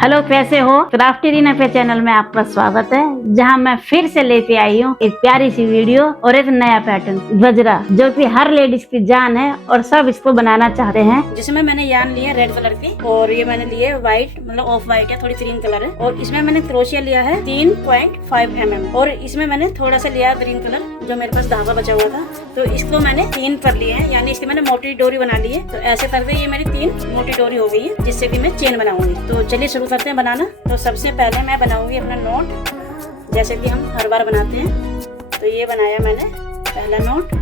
Hello, कैसे हो? Crafty Reena पे चैनल में आपका स्वागत है, जहां मैं फिर से लेके आई हूँ एक प्यारी सी वीडियो और एक नया पैटर्न गजरा, जो कि हर लेडीज की जान है और सब इसको बनाना चाहते हैं। जिसमें मैंने यान लिया रेड कलर की और ये मैंने लिए व्हाइट, मतलब ऑफ व्हाइट है, थोड़ी क्रीम कलर है। और इसमें मैंने क्रोशिया लिया है 3.5 mm और इसमें मैंने थोड़ा सा लिया ग्रीन कलर, जो मेरे पास धागा बचा हुआ था, तो इसको मैंने 3 कर लिए हैं, यानी इसकी मैंने मोटी डोरी बना ली है। तो ऐसे करके ये मेरी 3 मोटी डोरी हो गई है, जिससे कि मैं चेन बनाऊंगी। तो चलिए शुरू करते हैं बनाना। तो सबसे पहले मैं बनाऊंगी अपना नोट, जैसे कि हम हर बार बनाते हैं। तो ये बनाया मैंने पहला नोट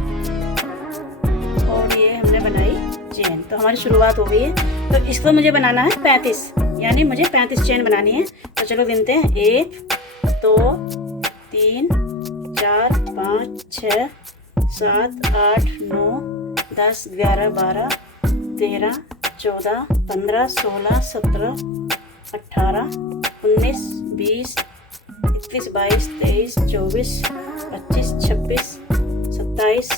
और ये हमने बनाई चेन। तो हमारी शुरुआत हो गई है। तो इसको मुझे बनाना है 35, यानी मुझे 35 चेन बनानी है। तो चलो गिनते हैं, 1 2 3 4 5 6 7 8 9 10 11 12 13 14 15 16 17 18 19 20 21 22 23 24 25 26 27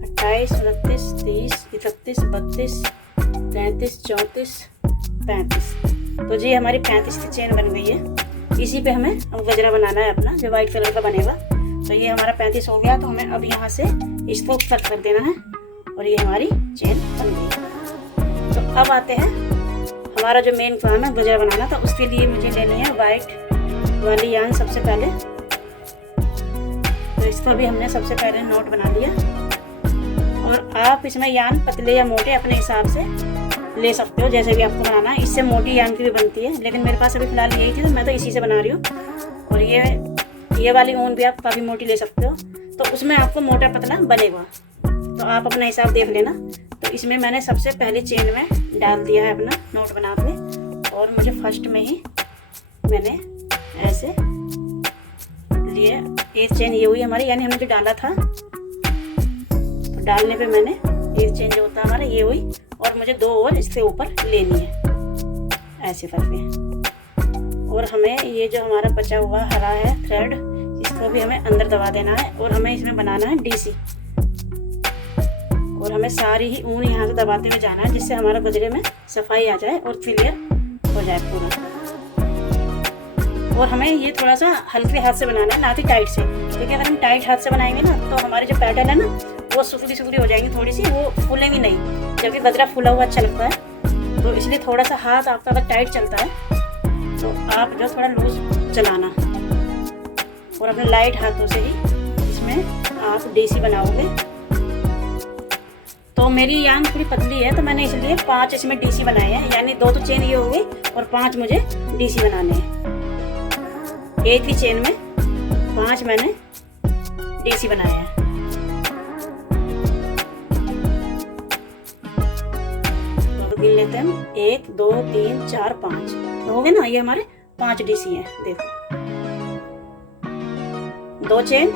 28 29 30 31 32 33 34 35। तो जी हमारी 35 की चेन बन गई है। इसी पे हमें अब गजरा बनाना है अपना, जो वाइट कलर का बनेगा। तो ये हमारा 35 हो गया। तो हमें अब यहाँ से इसको कट कर देना है और ये हमारी चेन बन गई। तो अब आते हैं, हमारा जो मेन काम है गजरा बनाना, तो उसके लिए मुझे लेनी है वाइट वाली यान सबसे पहले। तो इसको भी हमने सबसे पहले नोट बना लिया। और आप इसमें यान पतले या मोटे अपने हिसाब से ले सकते हो, जैसे कि आपको बनाना है। इससे मोटी यान की भी बनती है, लेकिन मेरे पास अभी फिलहाल यही थी, तो मैं तो इसी से बना रही हूँ। और ये वाली ऊन भी आप काफ़ी मोटी ले सकते हो, तो उसमें आपको मोटा पतला बनेगा। तो आप अपना हिसाब देख लेना। तो इसमें मैंने सबसे पहले चेन में डाल दिया है अपना नोट बना के, और मुझे फर्स्ट में ही मैंने ऐसे लिए। एक चेन ये हुई हमारी, यानी हमने जो डाला था, तो डालने पे मैंने एक चेन जो होता है हमारा ये हुई, और मुझे 2 और इससे ऊपर लेनी है ऐसे करके। और हमें ये जो हमारा बचा हुआ हरा है थ्रेड, इसको भी हमें अंदर दबा देना है और हमें इसमें बनाना है डीसी। और हमें सारी ही ऊन यहाँ से दबाते हुए जाना है, जिससे हमारा गजरे में सफाई आ जाए और क्लियर हो जाए पूरा। और हमें ये थोड़ा सा हल्के हाथ से बनाना है, ना कि टाइट से, क्योंकि अगर हम टाइट हाथ से बनाएंगे ना, तो हमारी जो पैटर्न है ना, वो सुकड़ी सुकड़ी हो जाएंगी थोड़ी सी, वो फूलेंगी नहीं, जबकि गजरा फूला हुआ अच्छा लगता है। तो इसलिए थोड़ा सा हाथ आपका अगर टाइट चलता है, तो आप जो थोड़ा लूज चलाना, और अपने लाइट हाथों से ही इसमें आप डीसी बनाओगे। तो मेरी यान थोड़ी पतली है, तो मैंने इसलिए 5 इसमें डीसी बनाए हैं, यानी 2 तो चेन ये हो गई और 5 मुझे डीसी बनाने हैं। एक ही चेन में 5 मैंने डीसी बनाए हैं। तो गिन लेते हैं हम, 1 2 3 4 5, तो हो गए ना, ये हमारे 5 डीसी हैं। देखो, 2 चेन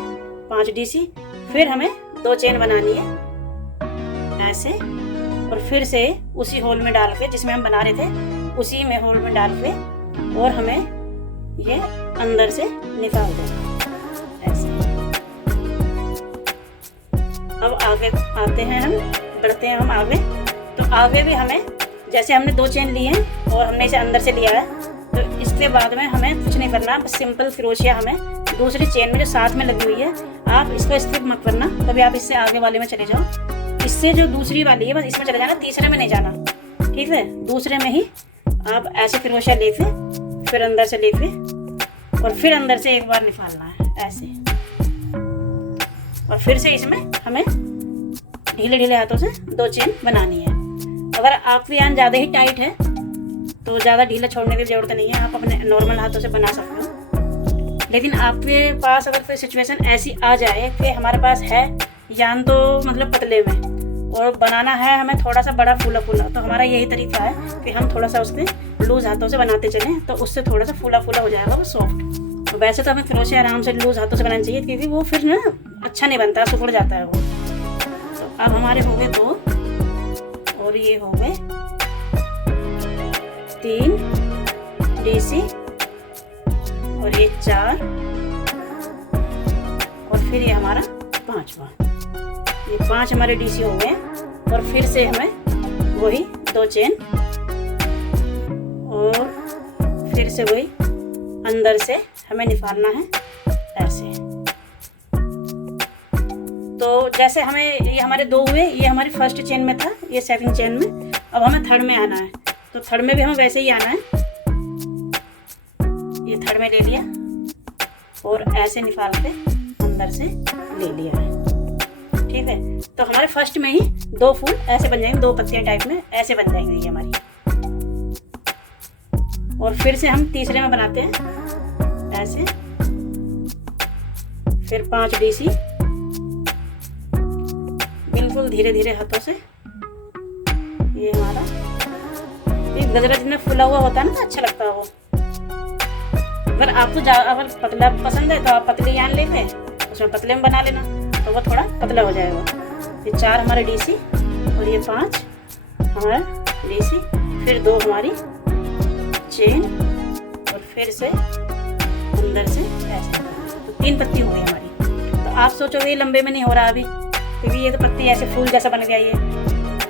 5 डीसी, फिर हमें 2 चेन बनानी है ऐसे, और फिर से उसी होल में डाल के, जिसमें हम बना रहे थे उसी में होल में डाल के, और हमें ये अंदर से निकाल देना ऐसे। अब आगे आते हैं हम, बढ़ते हैं हम आगे। तो आगे भी हमें, जैसे हमने 2 चेन लिए हैं और हमने इसे अंदर से लिया है, तो इसके बाद में हमें कुछ नहीं करना, बस सिंपल क्रोशिया हमें दूसरी चेन में जो साथ में लगी हुई है, आप इसको स्किप मत करना, कभी आप इससे आगे वाले में चले जाओ। इससे जो दूसरी वाली है बस इसमें चले जाना, तीसरे में नहीं जाना, ठीक है। दूसरे में ही आप ऐसे क्रोशिया लेके, फिर अंदर से लेके, और फिर अंदर से एक बार निकालना है ऐसे। और फिर से इसमें हमें ढीले ढीले हाथों से 2 चेन बनानी है। अगर आपकी यान ज़्यादा ही टाइट है, तो ज़्यादा ढीला छोड़ने की ज़रूरत नहीं है, आप अपने नॉर्मल हाथों से बना सकते हो। लेकिन आपके पास अगर कोई सिचुएशन ऐसी आ जाए कि हमारे पास है यान तो मतलब पतले में, और बनाना है हमें थोड़ा सा बड़ा फूला फूला, तो हमारा यही तरीका है कि हम थोड़ा सा उसके लूज हाथों से बनाते चलें, तो उससे थोड़ा सा फूला फूला हो जाएगा, वो सॉफ्ट। तो वैसे तो हमें क्रोशिया आराम से लूज हाथों से बनाना चाहिए, क्योंकि वो फिर ना अच्छा नहीं बनता, सुखड़ जाता है वो। तो अब हमारे हो गए 2, और ये हो गए 3 डीसी, और ये 4, और फिर ये हमारा 5वां। ये 5 हमारे डीसी हो गए। और फिर से हमें वही 2 चेन और फिर से वही अंदर से हमें निकालना है ऐसे। तो जैसे हमें ये हमारे 2 हुए, ये हमारी फर्स्ट चेन में था, ये सेकंड चेन में, अब हमें थर्ड में आना है। तो थर्ड में भी हमें वैसे ही आना है, ये थर्ड में ले लिया और ऐसे निकाल के अंदर से ले लिया है, ठीक है। तो हमारे फर्स्ट में ही 2 फूल ऐसे बन जाएंगे, 2 पत्तियां टाइप में ऐसे बन जाएंगी ये हमारी। और फिर से हम तीसरे में बनाते हैं ऐसे, फिर 5 डीसी बिल्कुल धीरे धीरे हाथों से। ये हमारा ये गजरा जितना फूला हुआ होता है ना, अच्छा लगता है वो। अगर आपको अगर पतला पसंद है तो आप पतली यान लेके उसमें पतले में बना लेना, तो वो थोड़ा पतला हो जाएगा। ये 4 हमारे डीसी और ये 5 हमारा डीसी, फिर 2 हमारी चेन और फिर से अंदर से ऐसे, तो 3 पत्ती हो गई हमारी। तो आप सोचोगे ये लंबे में नहीं हो रहा अभी, क्योंकि ये तो पत्ती ऐसे फूल जैसा बन गया ये,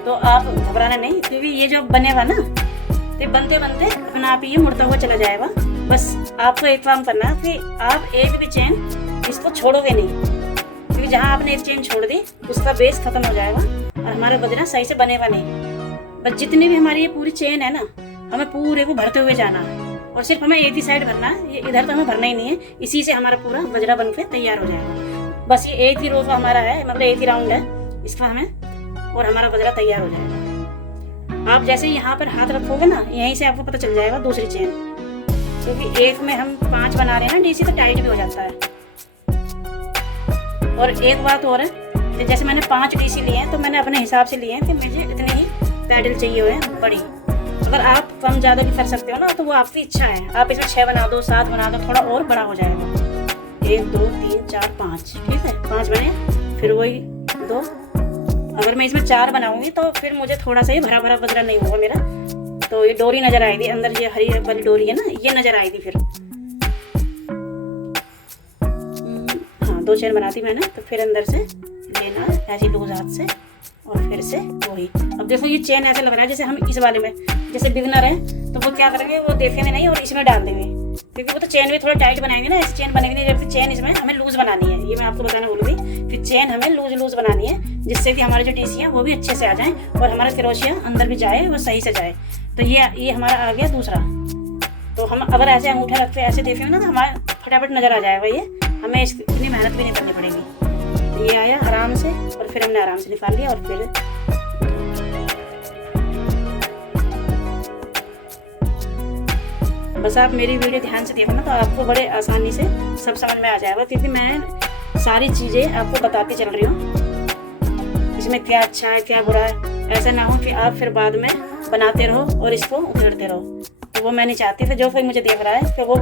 तो आप घबराना नहीं, क्योंकि ये जो बनेगा ना तो बनते बनते अपना आप ये मुड़ता हुआ चला जाएगा। बस आपको एक काम करना है कि आप एक भी चेन इसको छोड़ोगे नहीं, क्योंकि जहाँ आपने एक चेन छोड़ दी उसका बेस खत्म हो जाएगा और हमारा गजरा सही से बनेगा नहीं। बस जितनी भी हमारी ये पूरी चेन है ना, हमें पूरे को भरते हुए जाना है और सिर्फ हमें एक ही साइड भरना है, ये इधर तो हमें भरना ही नहीं है। इसी से हमारा पूरा गजरा बन के तैयार हो जाएगा। बस ये एक ही रो का हमारा है, मतलब एक ही राउंड है इसका हमें, और हमारा गजरा तैयार हो जाएगा। आप जैसे यहाँ पर हाथ रखोगे ना, यहीं से आपको पता चल जाएगा दूसरी चेन, क्योंकि एक में हम 5 बना रहे हैं ना डीसी, तो टाइट भी हो जाता है। और एक बात और है, तो जैसे मैंने 5 डीसी लिए हैं तो मैंने अपने हिसाब से लिए हैं कि मुझे इतने ही पैडल चाहिए हुए हैं बड़ी। अगर आप कम ज़्यादा भी कर सकते हो ना, तो वो आपकी इच्छा है। आप इसमें 6 बना दो, 7 बना दो, थोड़ा और बड़ा हो जाएगा। 1 2 3 4 5, ठीक है, 5 बने, फिर वही 2। अगर मैं इसमें 4 बनाऊंगी तो फिर मुझे थोड़ा सा ही भरा भरा गजरा नहीं होगा मेरा, तो ये डोरी नजर आएगी अंदर, ये हरी वाली डोरी है ना, ये नजर आएगी फिर। हाँ, 2 चेन बना दी मैंने, तो फिर अंदर से लेना है ऐसी लूज हाथ से और फिर से वही। अब देखो ये चेन ऐसा लग रहा है जैसे हम इस वाले में, जैसे बिगनर है तो वो क्या करेंगे, वो देखेंगे नहीं और इसमें डाल देंगे, क्योंकि वो तो चेन भी थोड़ा टाइट बनाएंगे ना, ऐसी चेन बनेगी नहीं। जबकि चेन इसमें हमें लूज बनानी है, ये मैं आपको बताने भूल गई। फिर चेन हमें लूज बनानी है, जिससे कि हमारे जो डीसी है वो भी अच्छे से आ जाए और हमारा क्रोशिया अंदर भी जाए, वो सही से जाए। तो ये हमारा आ गया दूसरा। तो हम अगर ऐसे अंगूठा रखते ऐसे देखेंगे ना, तो हमारा फटाफट नजर आ जाएगा ये, हमें इतनी मेहनत भी नहीं करनी पड़ेगी। तो ये आया आराम से, और फिर हमने आराम से निकाल लिया। और फिर बस आप मेरी वीडियो ध्यान से देखो ना, तो आपको बड़े आसानी से सब समझ में आ जाएगा, क्योंकि मैं सारी चीज़ें आपको बताती चल रही हूँ, इसमें क्या अच्छा है क्या बुरा है। ऐसा ना हो कि आप फिर बाद में बनाते रहो और इसको उधेड़ते रहो, तो वो मैं नहीं चाहती। फिर जो कोई मुझे देख रहा है कि वो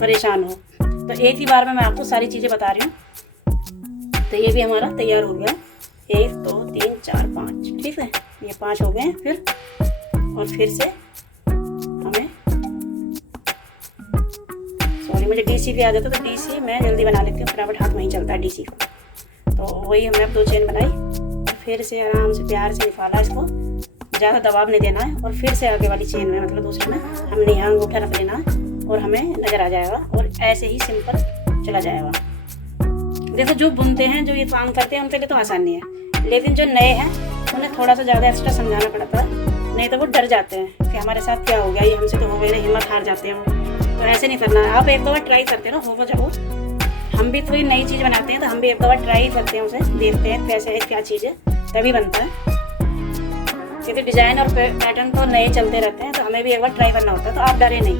परेशान हो। तो एक ही बार में मैं आपको सारी चीज़ें बता रही हूँ। तो ये भी हमारा तैयार हो गया, 1 2 3 4 5, ठीक है, ये 5 हो गए। फिर और फिर से हमें, सॉरी मुझे डीसी भी आ जाता, तो डीसी मैं जल्दी बना लेती हूँ, फटाफट हाथ वहीं चलता है डीसी को। तो वही हमने अब 2 चेन बनाई, फिर से आराम से प्यार से निकाला, इसको ज़्यादा दबाव नहीं देना है। और फिर से आगे वाली चेन में, मतलब दूसरे में, हमने यहाँ अंगूठा रख लेना है और हमें नज़र आ जाएगा, और ऐसे ही सिंपल चला जाएगा। देखो जो बुनते हैं, जो ये काम करते हैं, उनके लिए तो आसान नहीं है, लेकिन जो नए हैं उन्हें थोड़ा सा ज़्यादा एक्स्ट्रा समझाना पड़ता है, नहीं तो वो डर जाते हैं कि हमारे साथ क्या हो गया, ये हमसे तो हो गया ना, हिम्मत हार जाते हैं वो। तो ऐसे नहीं करना है, आप एक दो बार ट्राई करते रहो, होगा जरूर। हम भी कोई नई चीज़ बनाते हैं तो हम भी एक दो बार ट्राई करते हैं, उसे देखते हैं कैसे है, क्या चीज़ है, तभी बनता है। क्योंकि डिज़ाइन और पैटर्न तो नए चलते रहते हैं, तो हमें भी एक बार ट्राई करना होता है। तो आप डरे नहीं।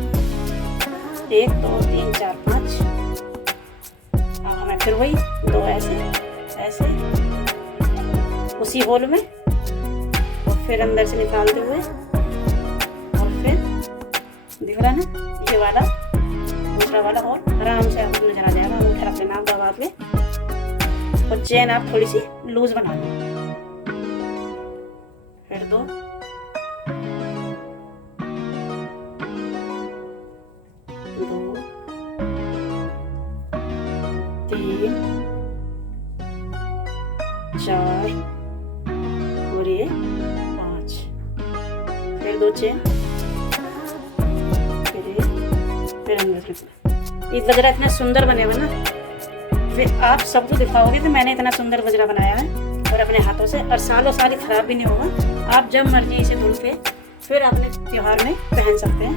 1 2 3 4 5, अब हमें फिर वही 2 ऐसे ऐसे उसी होल में, और फिर अंदर से निकालते हुए, और फिर दिख रहा है ना ये वाला, दूसरा वाला, और आराम से आपको नजर आ जाएगा। अंगूठा रख लेना आप दबा के, और चेन आप थोड़ी सी लूज बना लो। फिर 2 2 3 4 और ये 5, फिर 2 चेन, फिर ये ये गजरा इतना सुंदर बनेगा ना, फिर आप सबको दिखाओगे कि मैंने इतना सुंदर गजरा बनाया है और अपने हाथों से, और सालों साल खराब भी नहीं होगा। आप जब मर्जी इसे धुल के फिर अपने त्योहार में पहन सकते हैं।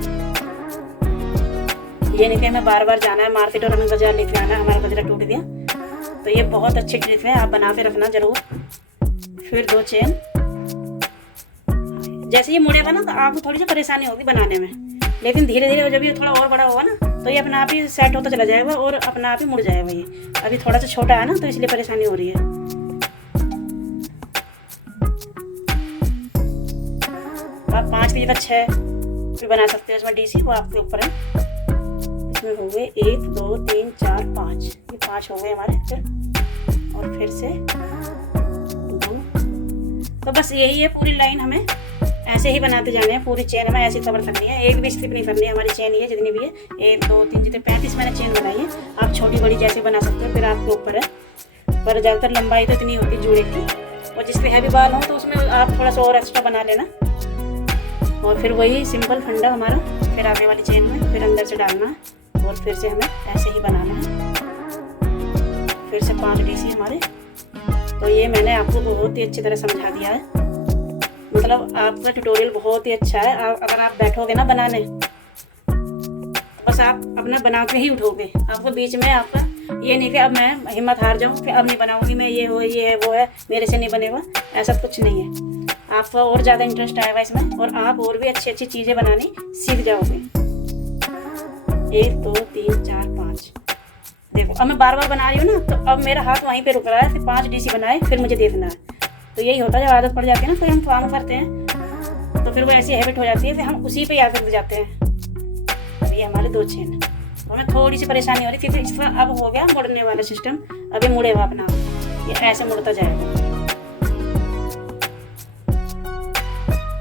ये नहीं कि हमें बार बार जाना है मार्केट और हमें गजरा लेके आना है, हमारा गजरा टूट गया। तो ये बहुत अच्छी ट्रिक है, आप बना के रखना जरूर। फिर 2 चेन, जैसे ये मुड़ेगा ना तो आपको थोड़ी सी परेशानी होगी बनाने में, लेकिन धीरे धीरे जब ये थोड़ा और बड़ा होगा ना तो ये अपने आप ही सेट होता चला जाएगा और अपने आप ही मुड़ जाएगा। ये अभी थोड़ा सा छोटा है ना तो इसलिए परेशानी हो रही है। आप 5 की जगह 6 भी बना सकते हैं इसमें डीसी, वो आपके ऊपर है। इसमें हो गए 1 2 3 4 5, ये 5 हो गए हमारे। फिर से 2। तो बस यही है, पूरी लाइन हमें ऐसे ही बनाते जाने हैं। पूरी चेन हमें ऐसे कवर करनी है, एक भी स्लिप नहीं करनी है। हमारी चेन ये जितनी भी है 1 2 3 जितने 35 मैंने चेन बनाई है। आप छोटी बड़ी जैसे बना सकते हो, फिर आपके ऊपर है। पर ज़्यादातर लंबाई तो इतनी होती है जोड़े की, और जिसके हैवी बाल हो तो उसमें आप थोड़ा सा और एक्स्ट्रा बना लेना। और फिर वही सिंपल फंडा हमारा, फिर आगे वाली चेन में फिर अंदर से डालना और फिर से हमें ऐसे ही बनाना है। फिर से 5 डीसी हमारे। तो ये मैंने आपको बहुत ही अच्छी तरह समझा दिया है, मतलब आपका ट्यूटोरियल बहुत ही अच्छा है। अगर आप बैठोगे ना बनाने तो बस आप अपना बना के ही उठोगे। आपको बीच में आपका ये नहीं कि अब मैं हिम्मत हार जाऊँ कि अब नहीं बनाऊंगी मैं, ये है वो है मेरे से नहीं बनेगा, ऐसा कुछ नहीं है। आपका और ज़्यादा इंटरेस्ट आएगा इसमें और आप और भी अच्छी अच्छी चीज़ें बनानी सीख जाओगे। 1 2 3 4 5। देखो अब मैं बार बार बना रही हूँ ना, तो अब मेरा हाथ वहीं पे रुक रहा है। फिर 5 डीसी बनाए फिर मुझे देखना है। तो यही होता है, जब आदत पड़ जाती है ना, फिर हम काम करते हैं तो फिर वो ऐसी हैबिट हो जाती है, फिर हम उसी पे याद करते जाते हैं। अब ये हमारे 2 चेन, तो हमें थोड़ी सी परेशानी हो रही थी। इसका अब हो गया मुड़ने वाला सिस्टम, अभी मुड़ेगा अपना, ये ऐसे मुड़ता जाएगा।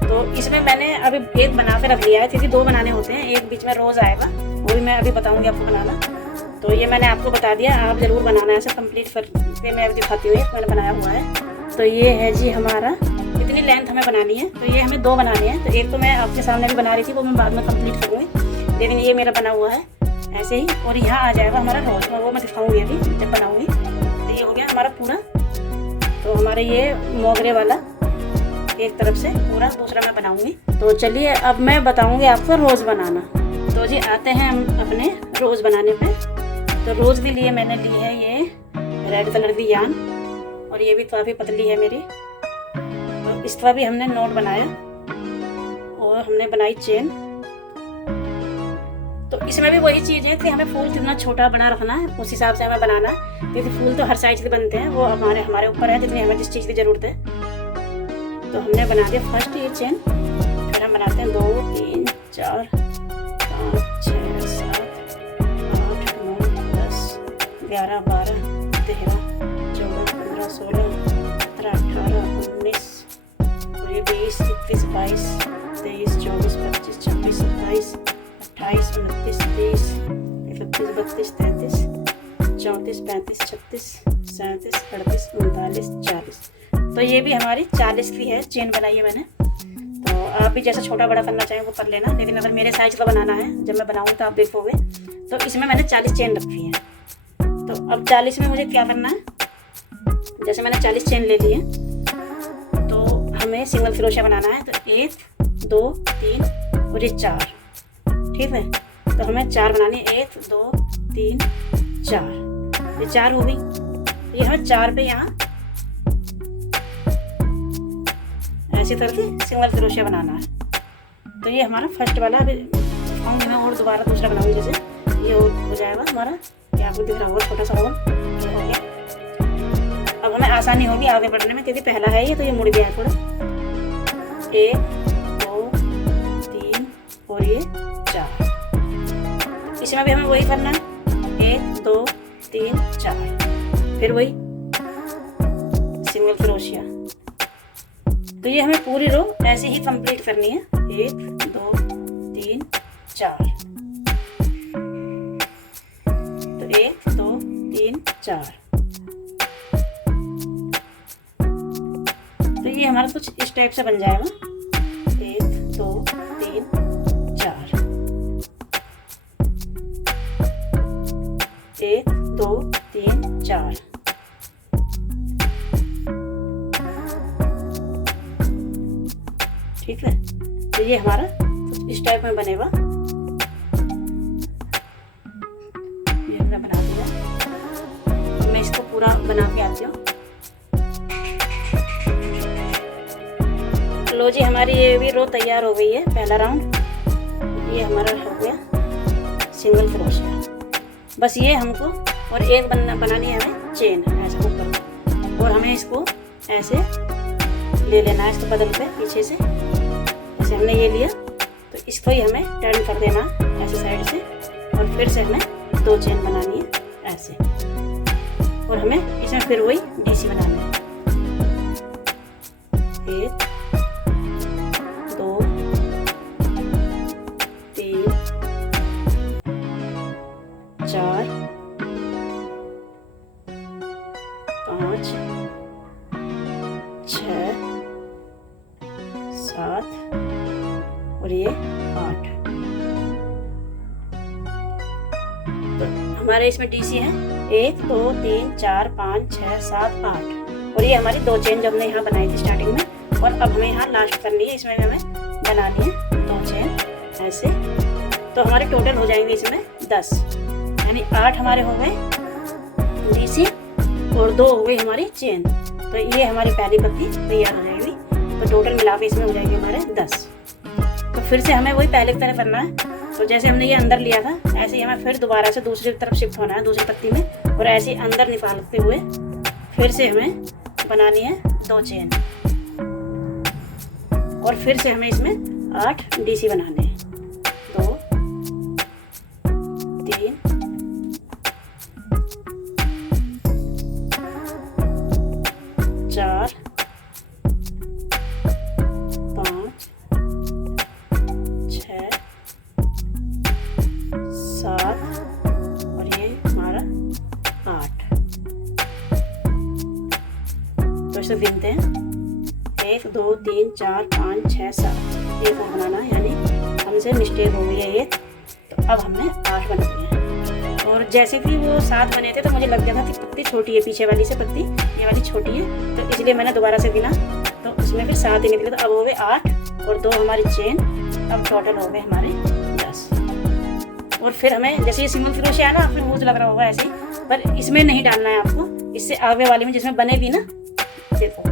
तो इसमें मैंने अभी 1 बना के रख लिया है, क्योंकि 2 बनाने होते हैं। एक बीच में रोज़ आएगा, वो भी मैं अभी बताऊँगी आपको बनाना। तो ये मैंने आपको बता दिया, आप ज़रूर बनाना है, ऐसे कंप्लीट करके मैं दिखाती हूँ। मैंने बनाया हुआ है। तो ये है जी हमारा, इतनी लेंथ हमें बनानी है। तो ये हमें 2 बनानी है। तो एक तो मैं आपके सामने भी बना रही थी, वो मैं बाद में कंप्लीट करूँगी, लेकिन ये मेरा बना हुआ है ऐसे ही। और यहाँ आ जाएगा हमारा रोज, वो मैं दिखाऊँगी अभी जब बनाऊँगी। तो ये हो गया हमारा पूरा। तो हमारे ये मोगरे वाला एक तरफ से पूरा, दूसरा मैं बनाऊँगी। तो चलिए अब मैं बताऊँगी आपको रोज़ बनाना। तो जी आते हैं हम अपने रोज़ बनाने पे। तो रोज़ के लिए मैंने ली है ये रेड कलर की यान, और ये भी काफ़ी पतली है मेरी। तो इसका भी हमने नोट बनाया और हमने बनाई चेन। तो इसमें भी वही चीज़ है कि हमें फूल कितना छोटा बना रखना है, उस हिसाब से हमें बनाना है, क्योंकि फूल तो हर साइज के बनते हैं, वो हमारे ऊपर है जितनी हमें जिस चीज़ की ज़रूरत है। तो हमने बना दिया फर्स्ट ये चेन, फिर हम बनाते हैं 2 3 4 5 6 7 8 9 10 11 12 13 14 15 16 17 18 19 और ये 20 21 22 23 24 25 26 27 28 29 30 31 32 33 34 35 36 37 38 39 40। तो ये भी हमारी 40 की है चेन बनाई है मैंने। तो आप भी जैसा छोटा बड़ा करना चाहें वो कर लेना, लेकिन अगर मेरे साइज का बनाना है जब मैं बनाऊँ तो आप देखोगे। तो इसमें मैंने 40 चेन रखी है। तो अब 40 में मुझे क्या करना है, जैसे मैंने 40 चेन ले ली है तो हमें सिंगल क्रोशिया बनाना है। तो 1 2 3 और ये 4, ठीक है। तो हमें 4 बनानी है, 1 2 3 4, ये 4 हो गई। ये हमें 4 पे यहाँ ऐसी तरह से सिंगल क्रोशिया बनाना है। तो ये हमारा फर्स्ट वाला। अभी दिखाऊंगी मैं और दोबारा दूसरा बनाऊंगी, जैसे ये हो जाएगा हमारा। ये आपको दिख रहा होगा छोटा सा होल, ये हो गया। अब हमें आसानी होगी आगे बढ़ने में, क्योंकि पहला है ये, तो ये मुड़ गया है थोड़ा। 1 2 3 और ये 4। इसमें भी हमें वही करना है, 1 2 3 4, फिर वही सिंगल क्रोशिया। तो ये हमें पूरी रो ऐसे ही कंप्लीट करनी है, 1 2 3 4। तो 1 2 3 4। तो ये हमारा कुछ इस टाइप से बन जाएगा, 1 2 3 4। 1 2 3 4। ठीक है, तो ये हमारा इस टाइप में बनेगा। ये हमने बना दिया, मैं इसको पूरा बना के आती हूँ। लो जी, हमारी ये भी रो तैयार हो गई है। पहला राउंड ये हमारा हो गया सिंगल क्रोशिया। बस ये हमको और एक बनानी है हमें चेन ऐसे ऊपर, और हमें इसको ऐसे ले लेना है, इसको बदल पे पीछे से ऐसे हमने ये लिया, तो इसको ही हमें टर्न कर देना ऐसे साइड से, और फिर से हमें 2 चेन बनानी है ऐसे, और हमें इसमें फिर वही डीसी बनाना है। 1 2 3 4 5 6 7 और ये 8। तो हमारे इसमें डीसी है 1 2 3 4 5 6 7 8, और ये हमारी 2 चेन जो हमने यहाँ बनाई थी स्टार्टिंग में, और अब हमें यहाँ लास्ट करनी है, इसमें भी हमें बनानी है 2 चेन ऐसे। तो हमारे टोटल हो जाएंगे इसमें 10, यानी 8 हमारे हो गए डीसी और 2 हो गई हमारी चेन। तो ये हमारी पहली पत्ती तैयार हो जाएगी। तो टोटल मिला के इसमें हो जाएंगे हमारे 10। तो फिर से हमें वही पहले की तरह करना है। तो जैसे हमने ये अंदर लिया था, ऐसे ही हमें फिर दोबारा से दूसरी तरफ शिफ्ट होना है, दूसरी पत्ती में, और ऐसे अंदर निकालते हुए फिर से हमें बनानी है 2 चेन, और फिर से हमें इसमें 8 डीसी बनाने हैं। 2 3 4 5 6 7 और ये हमारा 8। तो इसे गिनते हैं 1 2 3 4 5 6 7। एक और बनाना है, यानी हमसे मिस्टेक हो गई है ये। तो अब हमने 8 बनानी है, और जैसे कि वो 7 बने थे तो मुझे लग गया था कि पत्ती छोटी है, पीछे वाली से पत्ती ये वाली छोटी है, तो इसलिए मैंने दोबारा से गिना, तो उसमें फिर 7 ही निकले। तो अब हो गए 8 और 2 हमारी चेन, अब टोटल हो गए हमारे 10। और फिर हमें जैसे ये सिंगल क्रोशिया है ना, आपको मुझे लग रहा होगा ऐसे, पर इसमें नहीं डालना है आपको, इससे आगे वाले में जिसमें बनेगी ना, देखो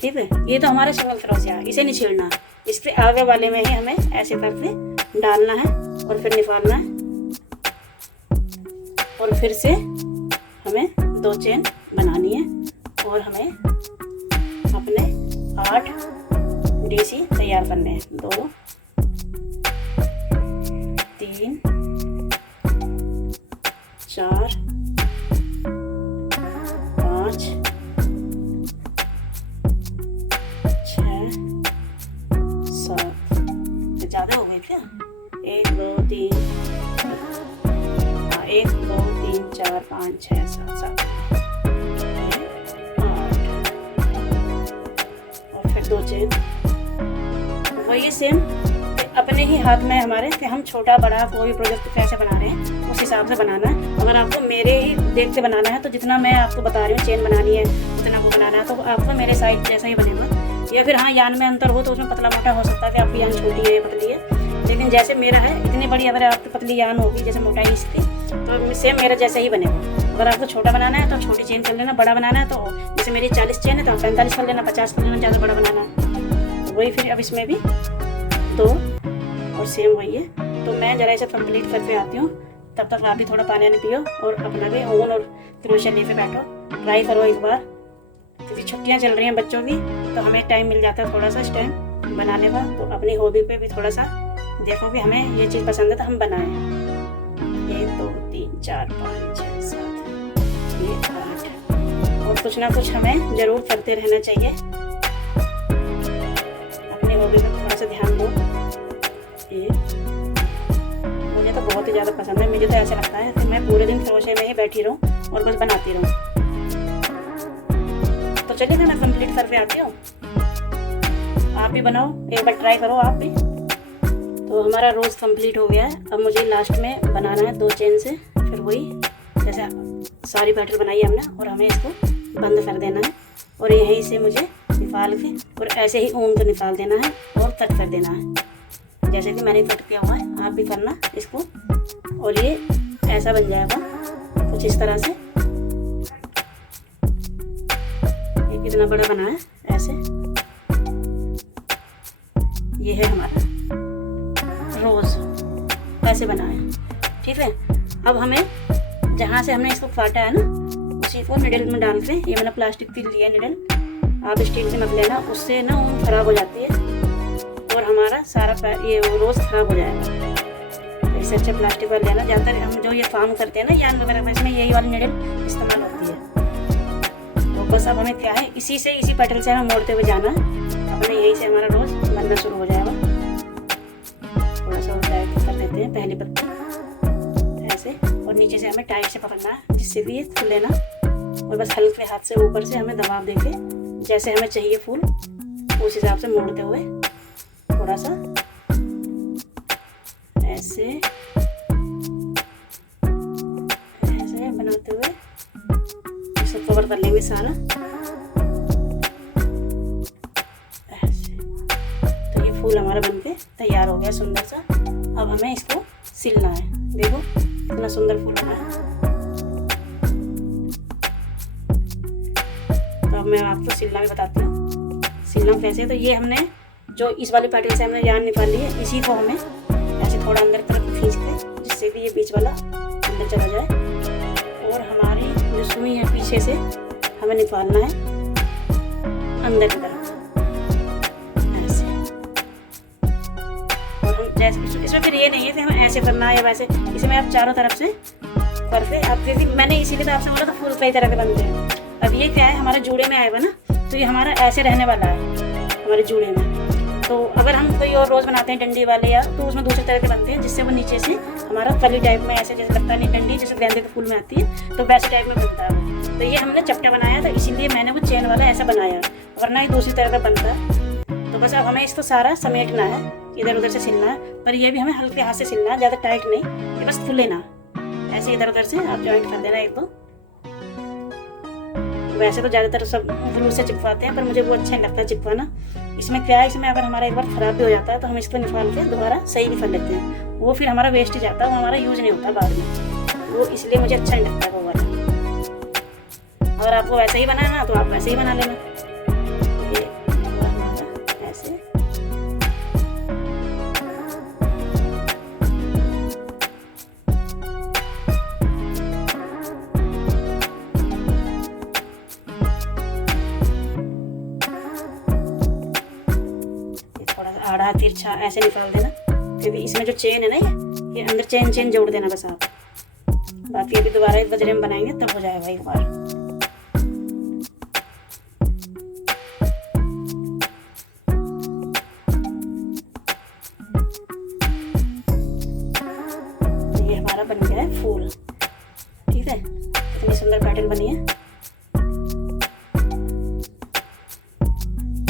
ठीक है, ये तो हमारा सिंगल क्रोशिया है, इसे नहीं छेड़ना, इसके आगे वाले में ही हमें ऐसे करके डालना है और फिर निकालना है, और फिर से हमें 2 चेन बनानी है, और हमें अपने 8 डीसी तैयार करने हैं। 2 3 4 5 6 7। ज़्यादा हो गए क्या? 1 2 3 1 2 3 4 5 6 7 7 8, और फिर 2 चेन। वही सेम अपने ही हाथ में हमारे कि हम छोटा बड़ा कोई प्रोजेक्ट कैसे बना रहे हैं उस हिसाब से बनाना है। अगर आपको मेरे ही देख के बनाना है तो जितना मैं आपको बता रही हूँ चेन बनानी है उतना को बनाना है, तो आपको मेरे साइड जैसा ही बनेगा। या फिर हाँ, यान में अंतर हो तो उसमें पतला मोटा हो सकता है कि आपकी यान छोटी है पतली है, लेकिन जैसे मेरा है इतनी बड़ी अगर आपकी पतली यान होगी जैसे मोटाई इसकी, तो सेम मेरा जैसा ही बनेगा। अगर आपको छोटा बनाना है तो छोटी चेन कर लेना, बड़ा बनाना है तो जैसे मेरी 40 चेन है तो 45 कर लेना, 50 कर लेना, ज़्यादा बड़ा बनाना है। तो वही फिर अब इसमें भी 2 और सेम वही है। तो मैं ज़रा इसे कंप्लीट करके आती हूँ, तब तक आप भी थोड़ा पानी पियो और अपना भी ऊन और क्रोशिया लेके बैठो, ट्राई करो एक बार, क्योंकि छुट्टियाँ चल रही हैं बच्चों की, तो हमें टाइम मिल जाता है थोड़ा सा इस टाइम बनाने का। तो अपनी हॉबी पे भी थोड़ा सा देखो कि हमें ये चीज़ पसंद है तो हम बनाएं। 1 2 3 4 5 6 7 ये 8, और कुछ ना कुछ हमें ज़रूर करते रहना चाहिए। अपनी हॉबी पे थोड़ा सा ध्यान दो। मुझे तो बहुत ही ज़्यादा पसंद है, मुझे तो ऐसा लगता है कि मैं पूरे दिन क्रोशिया में ही बैठी रहूँ और बस बनाती रहूँ। तो चलिए मैं कंप्लीट करके आती हूँ, आप भी बनाओ, एक बार ट्राई करो आप भी। तो हमारा रोज़ कंप्लीट हो गया है। अब मुझे लास्ट में बनाना है 2 चेन से, फिर वही जैसे सारी बैटर बनाई है हमने और हमें इसको बंद कर देना है और यहीं से मुझे निकाल के और ऐसे ही ऊन को निकाल देना है और कट कर देना है। जैसे कि मैंने कट किया हुआ है, आप भी करना इसको। और ये ऐसा बन जाएगा कुछ इस तरह से। ये कितना बड़ा बना है ऐसे। ये है हमारा रोज़, ऐसे बना है। ठीक है, अब हमें जहाँ से हमने इसको काटा है ना उसी को निडल में डाल के, ये मैंने प्लास्टिक की लिया निडल, आप स्टील की मत लेना, उससे ना ऊन खराब हो जाती है और हमारा सारा ये रोज़ खराब हो जाएगा। इससे अच्छा प्लास्टिक वाला लेना। ज़्यादातर हम जो ये काम करते हैं ना यान वगैरह में, इसमें यही वाली निडल इस्तेमाल होती है। तो बस अब हमें क्या है, इसी पैटर्न से हमें मोड़ते हुए जाना है। अपने यही से हमारा रोज़ बनना शुरू हो जाएगा। थोड़ा सा उल्टा कर देते हैं पहली पत्ती ऐसे, और नीचे से हमें टाइट से पकड़ना है जिससे भी ये खुले ना, और बस हल्के हाथ से ऊपर से हमें दबाव देके जैसे हमें चाहिए फूल उस हिसाब से मोड़ते हुए थोड़ा सा ऐसे ऐसे बनाते हुए इसको कवर कर लेंगे सारा ऐसे। तो ये फूल हमारा बनके तैयार हो गया सुंदर सा। अब हमें इसको सिलना है। देखो कितना सुंदर फूल बना है। तो अब मैं आपको सिलना भी बताती हूँ। सिलना कैसे, तो ये हमने जो इस वाली पैटर्न से हमने यान निकाल ली है, इसी को हमें ऐसे थोड़ा अंदर तरफ खींच के जिससे कि ये बीच वाला अंदर चला जाए, और हमारी जो सुई है पीछे से हमें निकालना है अंदर की तरफ ऐसे। और हम जैसे इसमें फिर ये नहीं है कि हमें ऐसे करना है या वैसे, इसमें आप चारों तरफ से करके आप देखिए, मैंने इसीलिए तो आपसे बोला था फूल कई तरह के बनते हैं। अब ये क्या है, हमारे जूड़े में आएगा ना, तो ये हमारा ऐसे रहने वाला है हमारे जूड़े में। तो अगर हम कोई और रोज़ बनाते हैं डंडी वाले या, तो उसमें दूसरे तरह के बनते हैं जिससे वो नीचे से हमारा कली टाइप में ऐसे जैसे लगता नहीं, डंडी जैसे गेंदे के फूल में आती है तो वैसे टाइप में बनता है। तो ये हमने चपटा बनाया था, इसीलिए मैंने वो चेन वाला ऐसा बनाया, वरना ही दूसरी तरह का बनता है। तो बस अब हमें इसको सारा समेटना है, इधर उधर से सिलना है, पर ये भी हमें हल्के हाथ से सिलना है, ज़्यादा टाइट नहीं, ये बस खुले ना, ऐसे इधर उधर से आप जॉइंट कर देना एक दो। वैसे तो ज़्यादातर सब ग्लू से चिपकाते हैं, पर मुझे वो अच्छा नहीं लगता चिपकाना। इसमें क्या है, इसमें अगर हमारा एक बार ख़राब भी हो जाता है तो हम इसको निकाल के दोबारा सही भी कर लेते हैं, वो फिर हमारा वेस्ट ही जाता है, वो हमारा यूज़ नहीं होता बाद में, वो इसलिए मुझे अच्छा नहीं लगता वो वाला। अगर आपको वैसे ही बनाना है तो आप वैसे ही बना लेना। ये ऐसे आड़ा तिरछा ऐसे निकाल देना, क्योंकि इसमें जो चेन है ना ये अंदर चेन जोड़ देना बस आप। बाकी अभी दोबारा एक गजरे में बनाएंगे तब हो जाएगा एक बार। ये हमारा बन गया है फूल। ठीक है, इतनी सुंदर पैटर्न बनी है।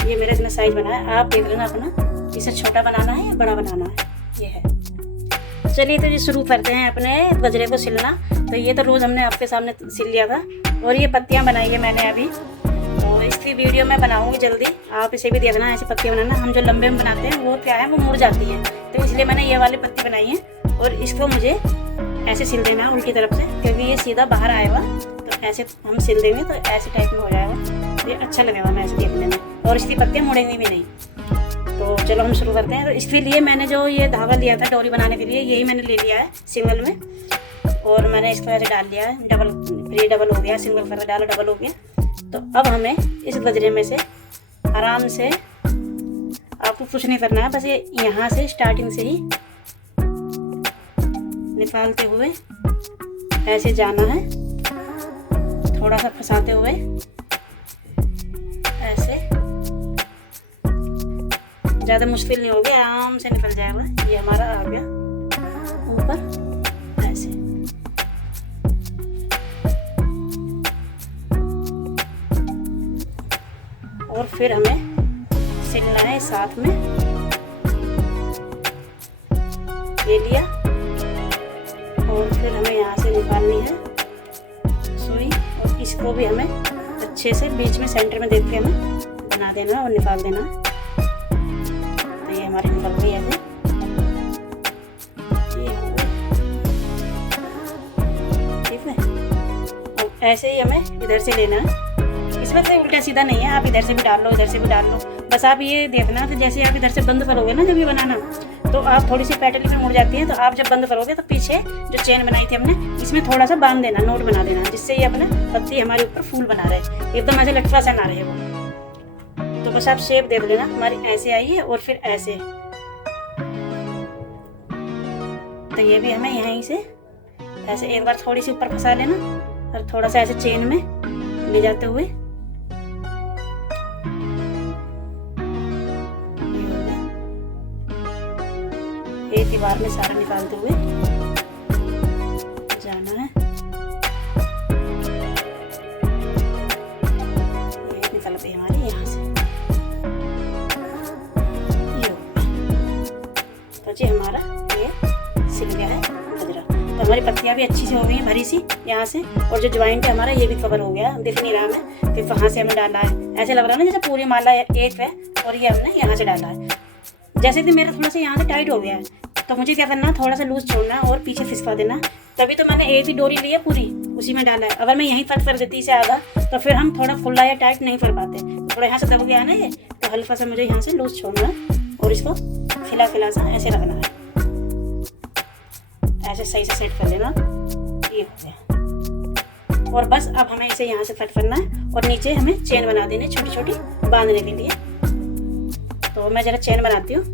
ये मेरा इतना साइज बना है, आप देख लेना अपना, इसे छोटा बनाना है या बड़ा बनाना है, ये है। चलिए तो ये शुरू करते हैं अपने गजरे को सिलना। तो ये तो रोज़ हमने आपके सामने सिल लिया था, और ये पत्तियां बनाई है मैंने अभी, तो इसकी वीडियो मैं बनाऊंगी जल्दी, आप इसे भी देखना। ऐसी पत्तियां बनाना, हम जो लंबे में बनाते हैं वो क्या है, वो मुड़ जाती है, तो इसलिए मैंने ये वाली पत्ती बनाई है। और इसको मुझे ऐसे सिल देना उल्टी तरफ से, क्योंकि ये सीधा बाहर आएगा, तो ऐसे हम सिल देंगे तो ऐसे टाइप में हो जाएगा, ये अच्छा लगेगा मैं ऐसे देखने में, और इसकी पत्तियाँ मुड़ेंगी भी नहीं। तो चलो हम शुरू करते हैं। तो इसके लिए मैंने जो ये धागा लिया था डोरी बनाने के लिए, यही मैंने ले लिया है सिंगल में, और मैंने इसको ऐसे डाल लिया है डबल, ये डबल हो गया, सिंगल करके डाला डबल हो गया। तो अब हमें इस गजरे में से आराम से, आपको कुछ नहीं करना है, बस ये यहाँ से स्टार्टिंग से ही निकालते हुए ऐसे जाना है, थोड़ा सा फंसाते हुए ऐसे, ज़्यादा मुश्किल नहीं होगी, आराम से निकल जाएगा। ये हमारा आ गया ऊपर ऐसे। और फिर हमें सिलना है साथ में, ये लिया, और फिर हमें यहाँ से निकालनी है इसको भी हमें अच्छे से बीच में सेंटर में देख के हमें बना देना और निकाल देना। तो ये हमारी निकल गई ऐसे, ठीक है। अब ऐसे ही हमें इधर से लेना है, इसमें कोई उल्टा सीधा नहीं है, आप इधर से भी डाल लो, इधर से भी डाल लो। बस आप ये देखना कि जैसे आप इधर से बंद करोगे ना जब ये बनाना, तो आप थोड़ी सी पैटर्न में मुड़ जाती है, तो आप जब बंद करोगे तो पीछे जो चेन बनाई थी हमने इसमें थोड़ा सा बांध देना, नोट बना देना, जिससे ये अपने पत्ती हमारे ऊपर फूल बना रहे, एकदम ऐसे लटका सा ना रहे वो। तो बस आप शेप देख लेना, हमारी ऐसे आई है और फिर ऐसे। तो ये भी हमें यहीं से ऐसे एक बार थोड़ी सी ऊपर फंसा लेना और थोड़ा सा ऐसे चेन में ले जाते हुए एक दीवार में सारा निकालते हुए जाना है। ये निकल गई हमारी यहाँ से, ये तो जी हमारा ये सिल गया है गजरा। तो हमारी पत्तियां भी अच्छी से हो गई हैं भरी सी यहाँ से, और जो ज्वाइंट है हमारा ये भी कवर हो गया, दिख नहीं रहा हमें कि कहाँ से हमें डाला है। ऐसे लग रहा है ना जैसे पूरी माला एक है और ये हमने यहाँ से डाला है। जैसे कि मेरा थोड़ा सा यहाँ से टाइट हो गया है, तो मुझे क्या करना, थोड़ा सा लूज छोड़ना और पीछे फिसका देना। तभी तो मैंने एक ही डोरी ली है पूरी, उसी में डाला है। अगर मैं यहीं कट कर देती इसे आधा, तो फिर हम थोड़ा खुला या टाइट नहीं कर पाते। थोड़ा यहाँ से दब गया ना ये, तो हल्का सा मुझे यहाँ से लूज छोड़ना है और इसको खिला खिला सा ऐसे रखना है, ऐसे सही से सेट कर लेना। ये हो गया। और बस अब हमें इसे यहाँ से कट करना है और नीचे हमें चेन बना देनी छोटी छोटी बांधने के लिए। तो मैं जरा चेन बनाती हूँ।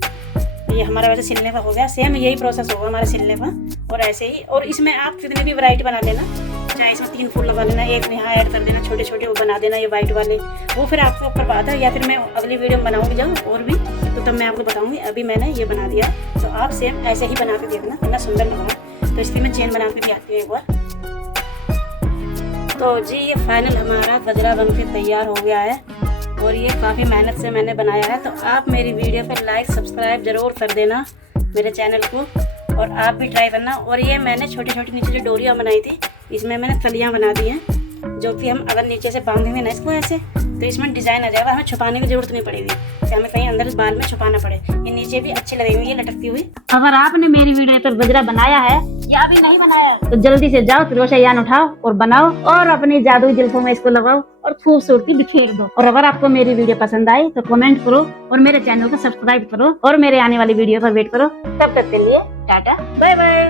ये हमारा वैसे सिलने का हो गया, सेम यही प्रोसेस होगा हमारे सिलने का। और ऐसे ही, और इसमें आप कितने भी वैरायटी बना लेना, चाहे इसमें 3 फूल लगा लेना, एक यहाँ ऐड कर देना, छोटे छोटे वो बना देना, ये वाइट वाले, वो फिर आपको ऊपर बात है। या फिर मैं अगली वीडियो में बनाऊंगी जब और भी, तो तब मैं आपको बताऊंगी। अभी मैंने ये बना दिया, तो आप सेम ऐसे ही बना के देखना, कितना सुंदर लग रहा है। तो इसकी मैं चेन बना के भी आती हूँ एक बार। तो जी ये फाइनल हमारा गजरा बन के तैयार हो गया है, और ये काफ़ी मेहनत से मैंने बनाया है। तो आप मेरी वीडियो पर लाइक सब्सक्राइब ज़रूर कर देना मेरे चैनल को, और आप भी ट्राई करना। और ये मैंने छोटी छोटी नीचे जो डोरियाँ बनाई थी, इसमें मैंने तलियाँ बना दी हैं, जो कि हम अगर नीचे से बांधेंगे ना इसको ऐसे, तो इसमें डिज़ाइन आ जाएगा, हमें छुपाने की जरूरत नहीं पड़ेगी कि हमें कहीं अंदर बाल में छुपाना पड़े। ये नीचे भी अच्छी लगेंगी ये लटकती हुई। अगर आपने मेरी वीडियो पर गजरा बनाया है या अभी नहीं बनाया, तो जल्दी से जाओ, क्रोशिया उठाओ और बनाओ, और अपनी जादुई जुल्फों में इसको लगाओ और खूबसूरती बिखेर दो। और अगर आपको मेरी वीडियो पसंद आई तो कमेंट करो और मेरे चैनल को सब्सक्राइब करो और मेरे आने वाली वीडियो पर वेट करो। तब तक के लिए टाटा बाय बाय।